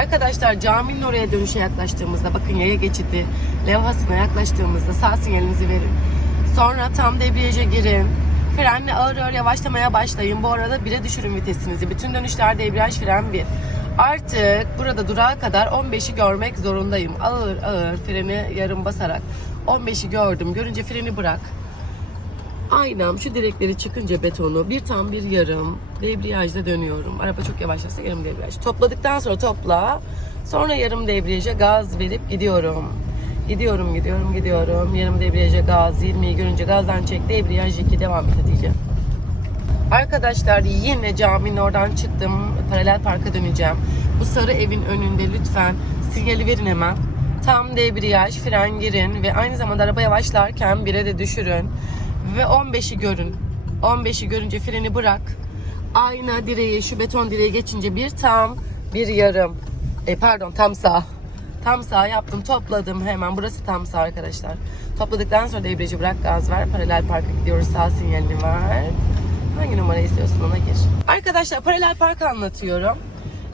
Arkadaşlar caminin oraya dönüşe yaklaştığımızda bakın yaya geçidi levhasına yaklaştığımızda sağ sinyalinizi verin. Sonra tam debriyaja girin. Frenle ağır ağır yavaşlamaya başlayın. Bu arada bire düşürün vitesinizi. Bütün dönüşler debriyaj fren bir. Artık burada durağa kadar 15'i görmek zorundayım. Ağır ağır freni yarım basarak. 15'i gördüm. Görünce freni bırak. Aynam şu direkleri çıkınca betonu bir tam bir yarım debriyajda dönüyorum. Araba çok yavaşlarsa yarım debriyaj. Topladıktan sonra topla. Sonra yarım debriyaja gaz verip gidiyorum. Gidiyorum, gidiyorum, gidiyorum. Yarım debriyaja gaz, 20'yi görünce gazdan çek, debriyaj 2 devam et diyeceğim. Arkadaşlar yine caminin oradan çıktım. Paralel parka döneceğim. Bu sarı evin önünde lütfen sinyali verin hemen. Tam debriyaj, fren girin ve aynı zamanda araba yavaşlarken bire de düşürün. Ve 15'i görün. 15'i görünce freni bırak. Ayna direği, şu beton direği geçince bir tam, bir yarım. E, pardon tam sağ. Tam sağ yaptım, topladım hemen. Burası tam sağ arkadaşlar. Topladıktan sonra debriyajı bırak, gaz ver. Paralel parka gidiyoruz, sağ sinyalini ver. Hangi numara istiyorsun ona gir. Arkadaşlar paralel park anlatıyorum.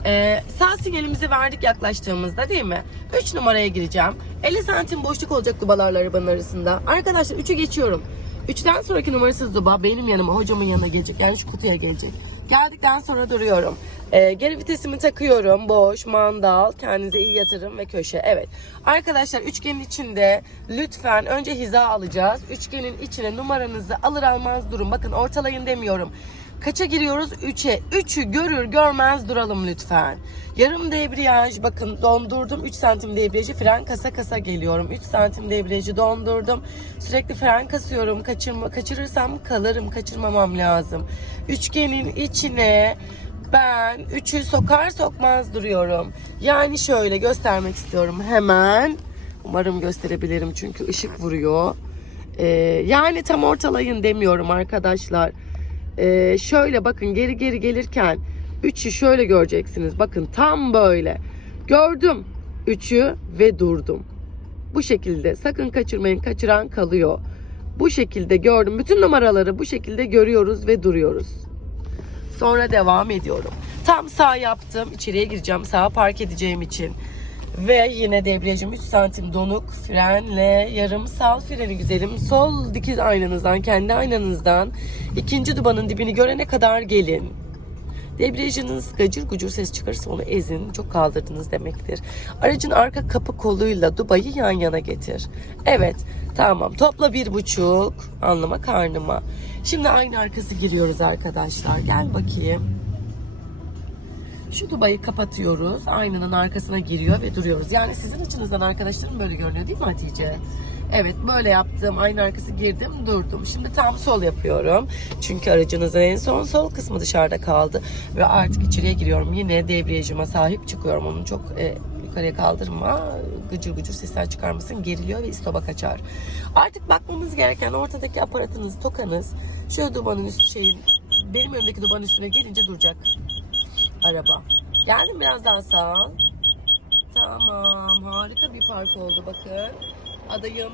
Ee, sağ sinyalimizi verdik yaklaştığımızda değil mi? 3 numaraya gireceğim. 50 santim boşluk olacak dubalarla arabanın arasında. Arkadaşlar 3'ü geçiyorum. 3'ten sonraki numarasız duba benim yanıma hocamın yanına gelecek. Yani şu kutuya gelecek. Geldikten sonra duruyorum. Ee, geri vitesimi takıyorum. Boş, mandal, kendinize iyi yatırım ve köşe. Evet. Arkadaşlar üçgenin içinde lütfen önce hiza alacağız. Üçgenin içine numaranızı alır almaz durun. Bakın ortalayın demiyorum. Kaça giriyoruz? 3'e. 3'ü görür görmez duralım lütfen. Yarım debriyaj bakın dondurdum. 3 santim debriyajı fren kasa kasa geliyorum. 3 santim debriyajı dondurdum. Sürekli fren kasıyorum. Kaçırma, kaçırırsam kalırım. Kaçırmamam lazım. Üçgenin içine ben 3'ü sokar sokmaz duruyorum. Yani şöyle göstermek istiyorum hemen. Umarım gösterebilirim çünkü ışık vuruyor. Ee, yani tam ortalayın demiyorum arkadaşlar. Ee, şöyle bakın geri geri gelirken 3'ü şöyle göreceksiniz. Bakın tam böyle. Gördüm 3'ü ve durdum. Bu şekilde sakın kaçırmayın. Kaçıran kalıyor. Bu şekilde gördüm. Bütün numaraları bu şekilde görüyoruz ve duruyoruz. Sonra devam ediyorum. Tam sağ yaptım. İçeriye gireceğim. Sağa park edeceğim için. Ve yine debriyajım 3 santim donuk frenle yarım sal freni güzelim. Sol dikiz aynanızdan kendi aynanızdan ikinci dubanın dibini görene kadar gelin. Debriyajınız gacır gucur ses çıkarırsa onu ezin. Çok kaldırdınız demektir. Aracın arka kapı koluyla dubayı yan yana getir. Evet tamam topla bir buçuk anlama karnıma. Şimdi aynı arkası giriyoruz arkadaşlar. Gel bakayım. Şu dubayı kapatıyoruz. Aynanın arkasına giriyor ve duruyoruz. Yani sizin açınızdan arkadaşlarım böyle görünüyor değil mi Hatice? Evet böyle yaptım. Aynı arkası girdim durdum. Şimdi tam sol yapıyorum. Çünkü aracınızın en son sol kısmı dışarıda kaldı. Ve artık içeriye giriyorum. Yine debriyajıma sahip çıkıyorum. Onu çok e, yukarıya kaldırma. Gıcır gıcır sesler çıkarmasın. Geriliyor ve istoba kaçar. Artık bakmamız gereken ortadaki aparatınız, tokanız şu dumanın üstü şeyin benim önümdeki dumanın üstüne gelince duracak araba. Geldim biraz daha sağ. Tamam. Harika bir park oldu bakın. Adayım.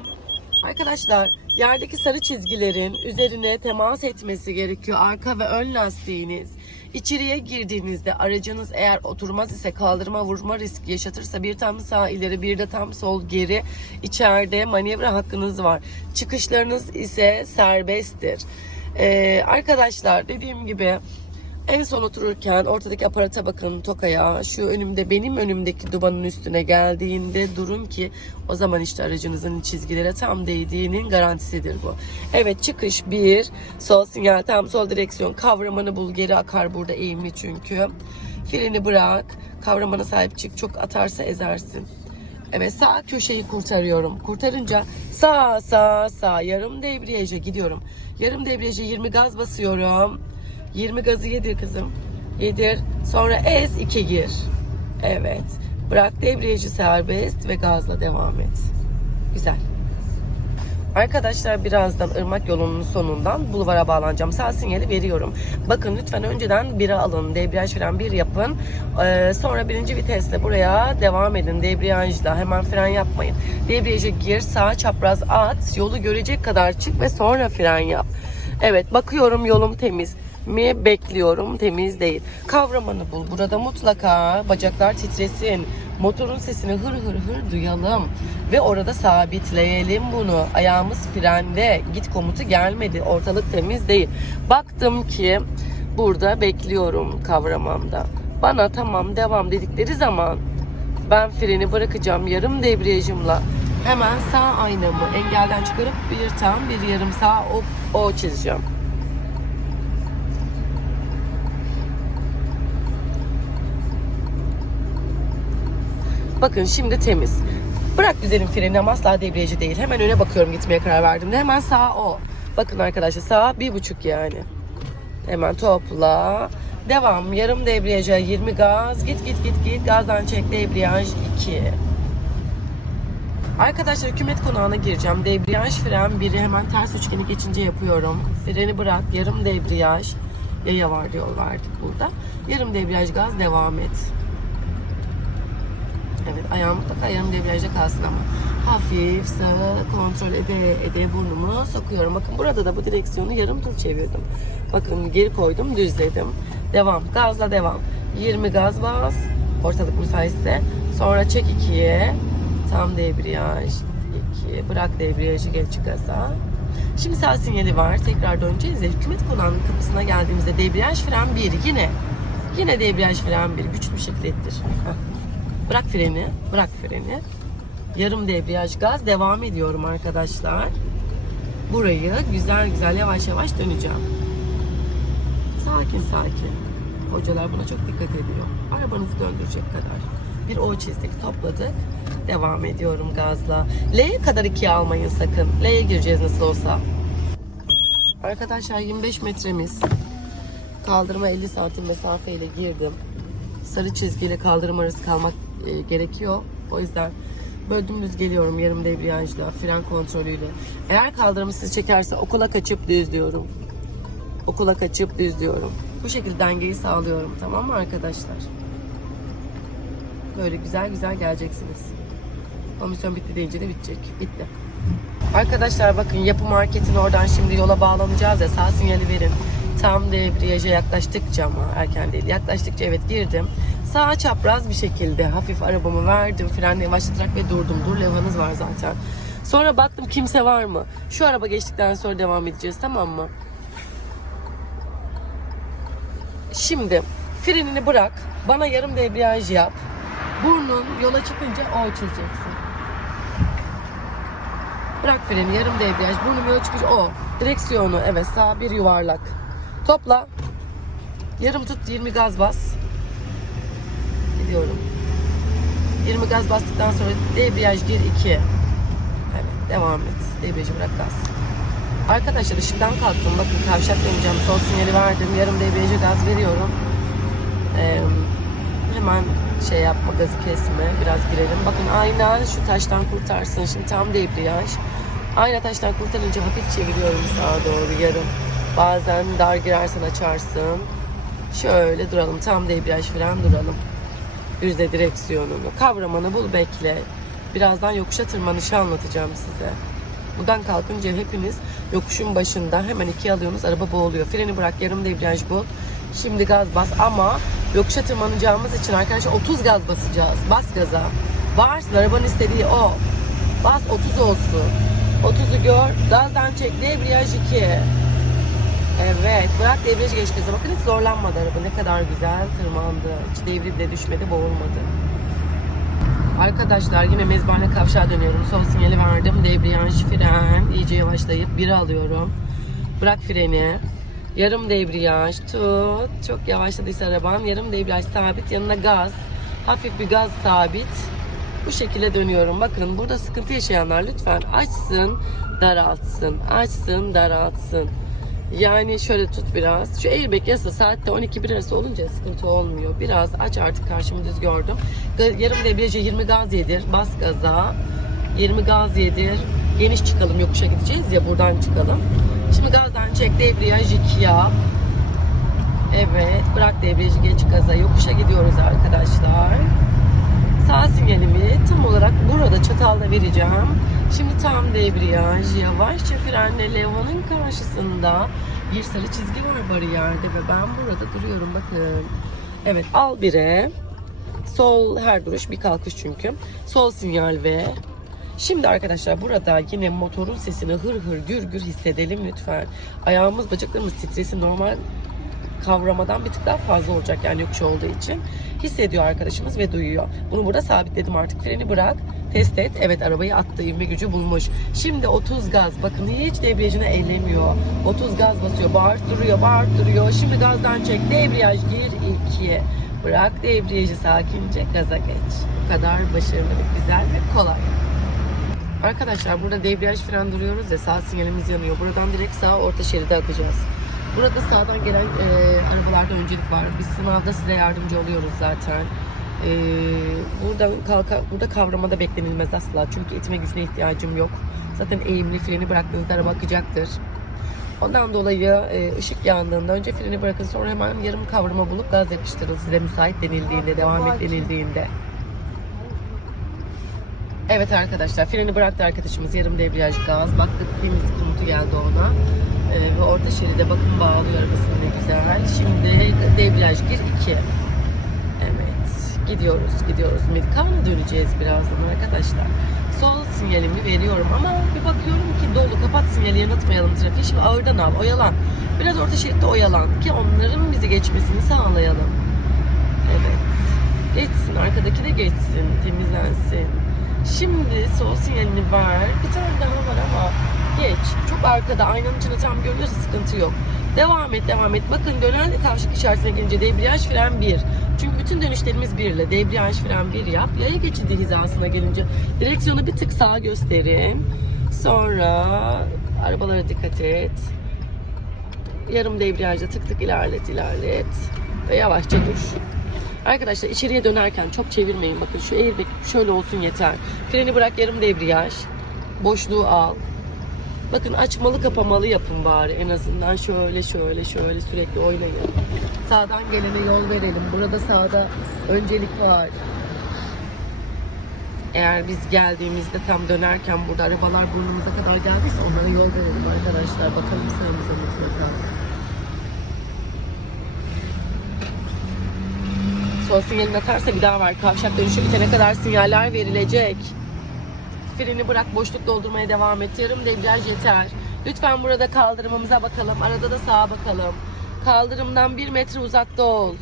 Arkadaşlar yerdeki sarı çizgilerin üzerine temas etmesi gerekiyor. Arka ve ön lastiğiniz. İçeriye girdiğinizde aracınız eğer oturmaz ise kaldırma vurma riski yaşatırsa bir tam sağ ileri bir de tam sol geri içeride manevra hakkınız var. Çıkışlarınız ise serbesttir. Ee, arkadaşlar dediğim gibi en son otururken ortadaki aparata bakın tokaya şu önümde benim önümdeki dubanın üstüne geldiğinde durun ki o zaman işte aracınızın çizgilere tam değdiğinin garantisidir bu. Evet çıkış bir sol sinyal tam sol direksiyon kavramanı bul geri akar burada eğimli çünkü. Freni bırak kavramana sahip çık çok atarsa ezersin. Evet sağ köşeyi kurtarıyorum. Kurtarınca sağ sağ sağ yarım debriyaja gidiyorum. Yarım debriyaja 20 gaz basıyorum. 20 gazı yedir kızım. Yedir. Sonra es 2 gir. Evet. Bırak debriyajı serbest ve gazla devam et. Güzel. Arkadaşlar birazdan ırmak yolunun sonundan bulvara bağlanacağım. Sağ sinyali veriyorum. Bakın lütfen önceden biri alın. Debriyaj fren bir yapın. Ee, sonra birinci vitesle buraya devam edin. Debriyajla hemen fren yapmayın. Debriyaja gir. Sağ çapraz at. Yolu görecek kadar çık ve sonra fren yap. Evet bakıyorum yolum temiz. Mi bekliyorum temiz değil. Kavramanı bul. Burada mutlaka bacaklar titresin. Motorun sesini hır hır hır duyalım. Ve orada sabitleyelim bunu. Ayağımız frende. Git komutu gelmedi. Ortalık temiz değil. Baktım ki burada bekliyorum kavramamda. Bana tamam devam dedikleri zaman ben freni bırakacağım yarım debriyajımla. Hemen sağ aynamı engelden çıkarıp bir tam bir yarım sağ o, o çizeceğim. Bakın şimdi temiz. Bırak güzelim freni ama asla debriyajı değil. Hemen öne bakıyorum gitmeye karar verdiğimde. Hemen sağ o. Bakın arkadaşlar sağ bir buçuk yani. Hemen topla. Devam. Yarım debriyaja 20 gaz. Git git git git. Gazdan çek debriyaj 2. Arkadaşlar hükümet konağına gireceğim. Debriyaj fren biri hemen ters üçgeni geçince yapıyorum. Freni bırak. Yarım debriyaj. Yaya var verdik burada. Yarım debriyaj gaz devam et. Evet ayağım mutlaka yarım debriyajda kalsın ama. Hafif sağa kontrol ede ede burnumu sokuyorum. Bakın burada da bu direksiyonu yarım tur çevirdim. Bakın geri koydum düzledim. Devam. Gazla devam. 20 gaz bas. Ortalık müsaitse. Sonra çek 2'ye. Tam debriyaj. 2. Bırak debriyajı geç gaza. Şimdi sağ sinyali var. Tekrar döneceğiz ya. Hükümet konağının kapısına geldiğimizde debriyaj fren 1. Yine. Yine debriyaj fren 1. Güçlü bir şekilde ettir. Heh. Bırak freni. Bırak freni. Yarım debriyaj gaz. Devam ediyorum arkadaşlar. Burayı güzel güzel yavaş yavaş döneceğim. Sakin sakin. Hocalar buna çok dikkat ediyor. Arabanızı döndürecek kadar. Bir O çizdik, topladık. Devam ediyorum gazla. L'ye kadar ikiye almayın sakın. L'ye gireceğiz nasıl olsa. Arkadaşlar 25 metremiz. Kaldırıma 50 santim mesafeyle girdim. Sarı çizgiyle kaldırım arası kalmak e, gerekiyor. O yüzden böyle dümdüz geliyorum yarım debriyajla, fren kontrolüyle. Eğer kaldırımı sizi çekerse okula kaçıp düzlüyorum. Okula kaçıp düzlüyorum. Bu şekilde dengeyi sağlıyorum. Tamam mı arkadaşlar? Böyle güzel güzel geleceksiniz. Komisyon bitti deyince de bitecek. Bitti. Arkadaşlar bakın yapı marketin oradan şimdi yola bağlanacağız ya sağ sinyali verin. Tam debriyaja yaklaştıkça ama erken değil yaklaştıkça evet girdim. Sağa çapraz bir şekilde hafif arabamı verdim. Frenle yavaşlatarak ve durdum. Dur levhanız var zaten. Sonra baktım kimse var mı? Şu araba geçtikten sonra devam edeceğiz tamam mı? Şimdi frenini bırak. Bana yarım debriyaj yap. Burnun yola çıkınca o çizeceksin. Bırak freni yarım debriyaj. Burnum yola çıkınca o. Direksiyonu evet sağ bir yuvarlak. Topla. Yarım tut 20 gaz bas. Gidiyorum. 20 gaz bastıktan sonra debriyaj gir 2. Evet devam et. Debriyajı bırak gaz. Arkadaşlar ışıktan kalktım. Bakın kavşak döneceğim. Sol sinyali verdim. Yarım debriyaja gaz veriyorum. Ee, hemen şey yapma gazı kesme. Biraz girelim. Bakın ayna şu taştan kurtarsın. Şimdi tam debriyaj. Ayna taştan kurtarınca hafif çeviriyorum sağa doğru yarım. Bazen dar girersen açarsın. Şöyle duralım. Tam debriyaj falan duralım. Düzle direksiyonunu. Kavramanı bul bekle. Birazdan yokuşa tırmanışı anlatacağım size. Buradan kalkınca hepiniz yokuşun başında hemen ikiye alıyorsunuz. Araba boğuluyor. Freni bırak yarım debriyaj bul. Şimdi gaz bas ama yokuşa tırmanacağımız için arkadaşlar 30 gaz basacağız. Bas gaza. Varsın arabanın istediği o. Bas 30 olsun. 30'u gör. Gazdan çek. Debriyaj 2. Evet. Bırak debriyajı geç gaza. Bakın hiç zorlanmadı araba. Ne kadar güzel tırmandı. Hiç devri bile düşmedi. Boğulmadı. Arkadaşlar yine mezbahane kavşağa dönüyorum. Sol sinyali verdim. Debriyaj, fren. iyice yavaşlayıp biri alıyorum. Bırak freni. Yarım debriyaj tut. Çok yavaşladıysa araban. Yarım debriyaj sabit. Yanına gaz. Hafif bir gaz sabit. Bu şekilde dönüyorum. Bakın burada sıkıntı yaşayanlar lütfen açsın, daraltsın. Açsın, daraltsın. Yani şöyle tut biraz. Şu airbag yasa saatte 12 arası olunca sıkıntı olmuyor. Biraz aç artık karşımı düz gördüm. Yarım debriyaja 20 gaz yedir. Bas gaza. 20 gaz yedir. Geniş çıkalım. Yokuşa gideceğiz ya buradan çıkalım. Şimdi gazdan çek debriyaj 2 yap. Evet. Bırak debriyajı geç gaza. Yokuşa gidiyoruz arkadaşlar. Sağ sinyalimi tam olarak burada çatal salla vereceğim. Şimdi tam debriyaj. Yavaşça frenle levhanın karşısında bir sarı çizgi var bariyerde ve ben burada duruyorum bakın. Evet al bire. Sol her duruş bir kalkış çünkü. Sol sinyal ve Şimdi arkadaşlar burada yine motorun sesini hır hır gür gür hissedelim lütfen. Ayağımız bacaklarımız titresin normal kavramadan bir tık daha fazla olacak yani yokuş olduğu için. Hissediyor arkadaşımız ve duyuyor. Bunu burada sabitledim artık. Freni bırak. Test et. Evet arabayı attı. ivme gücü bulmuş. Şimdi 30 gaz. Bakın hiç debriyajını ellemiyor. 30 gaz basıyor. Bağırttırıyor, bağırttırıyor. Şimdi gazdan çek. Debriyaj gir 2'ye. Bırak debriyajı sakince gaza geç. Bu kadar başarılı, güzel ve kolay. Arkadaşlar burada debriyaj fren duruyoruz ya sağ sinyalimiz yanıyor. Buradan direkt sağ orta şeride akacağız. Burada sağdan gelen e, arabalarda öncelik var. Biz sınavda size yardımcı oluyoruz zaten. E, burada kalka, burada kavramada beklenilmez asla. Çünkü itme gücüne ihtiyacım yok. Zaten eğimli freni bıraktığınızda araba akacaktır. Ondan dolayı e, ışık yandığında önce freni bırakın sonra hemen yarım kavrama bulup gaz yapıştırın size müsait denildiğinde, devam et denildiğinde. Evet arkadaşlar freni bıraktı arkadaşımız yarım debriyaj gaz. Baktık temizlik komutu geldi ona. Ee, ve orta şeride bakın bağlıyor arabasını ne güzel. Şimdi debriyaj gir 2. Evet gidiyoruz gidiyoruz. Medikana döneceğiz birazdan arkadaşlar. Sol sinyalimi veriyorum ama bir bakıyorum ki dolu kapat sinyali yanıtmayalım trafiği. Şimdi ağırdan al oyalan. Biraz orta şeritte oyalan ki onların bizi geçmesini sağlayalım. Evet. Geçsin arkadaki de geçsin temizlensin. Şimdi sol sinyalini ver. Bir tane daha var ama geç. Çok arkada aynanın içinde tam görünüyorsa sıkıntı yok. Devam et devam et. Bakın dönen kavşak içerisine gelince debriyaj fren 1. Çünkü bütün dönüşlerimiz 1 ile. Debriyaj fren 1 yap. Yaya geçidi hizasına gelince direksiyonu bir tık sağa gösterin. Sonra arabalara dikkat et. Yarım debriyajda tık tık ilerlet ilerlet. Ve yavaşça dur. Arkadaşlar içeriye dönerken çok çevirmeyin. Bakın şu airbag şöyle olsun yeter. Freni bırak yarım debriyaj. Boşluğu al. Bakın açmalı kapamalı yapın bari. En azından şöyle şöyle şöyle sürekli oynayın. Sağdan gelene yol verelim. Burada sağda öncelik var. Eğer biz geldiğimizde tam dönerken burada arabalar burnumuza kadar geldiyse onlara yol verelim arkadaşlar. Bakalım sağımıza mutlaka. Sol sinyalini atarsa bir daha var. Kavşak dönüşü bitene kadar sinyaller verilecek. Freni bırak boşluk doldurmaya devam et. Yarım debriyaj yeter. Lütfen burada kaldırımımıza bakalım. Arada da sağa bakalım. Kaldırımdan bir metre uzakta ol.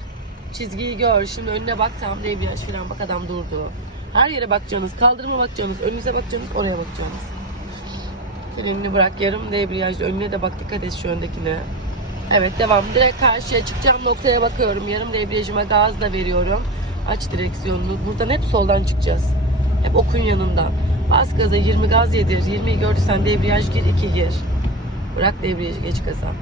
Çizgiyi gör. Şimdi önüne bak tam debriyaj falan bak adam durdu. Her yere bakacaksınız. Kaldırıma bakacaksınız. Önünüze bakacaksınız. Oraya bakacaksınız. Frenini bırak. Yarım debriyaj. Önüne de bak. Dikkat et şu öndekine. Evet devam. Direkt karşıya çıkacağım noktaya bakıyorum. Yarım debriyajıma gaz da veriyorum. Aç direksiyonunu. Buradan hep soldan çıkacağız. Hep okun yanından. Bas gaza 20 gaz yedir. 20'yi gördüysen debriyaj gir 2 gir. Bırak debriyajı geç gaza.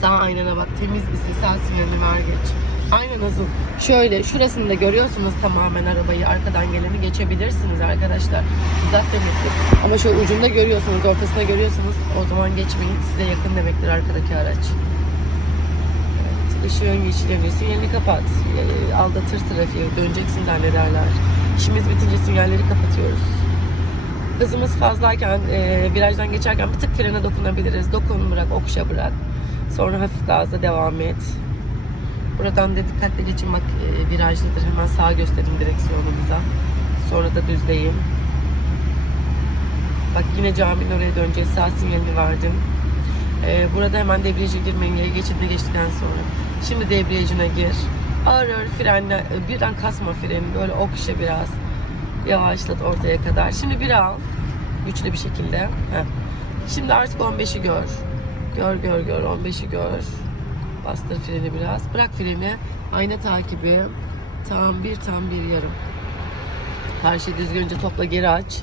Sağ aynana bak temiz ise sağ sinyalini ver geç. Aynen hazır. Şöyle şurasını da görüyorsunuz tamamen arabayı arkadan geleni geçebilirsiniz arkadaşlar. Uzak demektir. Ama şöyle ucunda görüyorsunuz ortasında görüyorsunuz o zaman geçmeyin size yakın demektir arkadaki araç. Evet, ışığın yeşil yanıyor. Sinyalini kapat. Ee, Aldatır trafiği. Döneceksin zannederler. İşimiz bitince sinyalleri kapatıyoruz. Hızımız fazlayken, e, virajdan geçerken bir tık frene dokunabiliriz. Dokun bırak, okşa bırak. Sonra hafif gazla devam et. Buradan da dikkatli geçin bak e, virajlıdır. Hemen sağa göstereyim direksiyonumuza. Sonra da düzleyeyim. Bak yine caminin oraya döneceğiz. Sağ sinyalini verdim. E, burada hemen debriyaja girmeyin. Yaya geçidine geçtikten sonra. Şimdi debriyajına gir. Ağır ağır frenle, e, birden kasma freni. Böyle okşa biraz. Yavaşlat ortaya kadar. Şimdi bir al. Güçlü bir şekilde. Heh. Şimdi artık 15'i gör. Gör gör gör 15'i gör. Bastır freni biraz. Bırak freni. Ayna takibi. Tam bir tam bir yarım. Karşıyı düzgünce topla geri aç.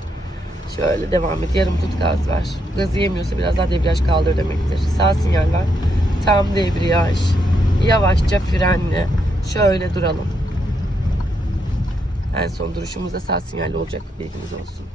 Şöyle devam et. Yarım tut gaz ver. Gazı yemiyorsa biraz daha debriyaj kaldır demektir. Sağ sinyal ver. Tam debriyaj. Yavaşça frenle. Şöyle duralım. En son duruşumuzda sağ sinyalli olacak bilginiz olsun.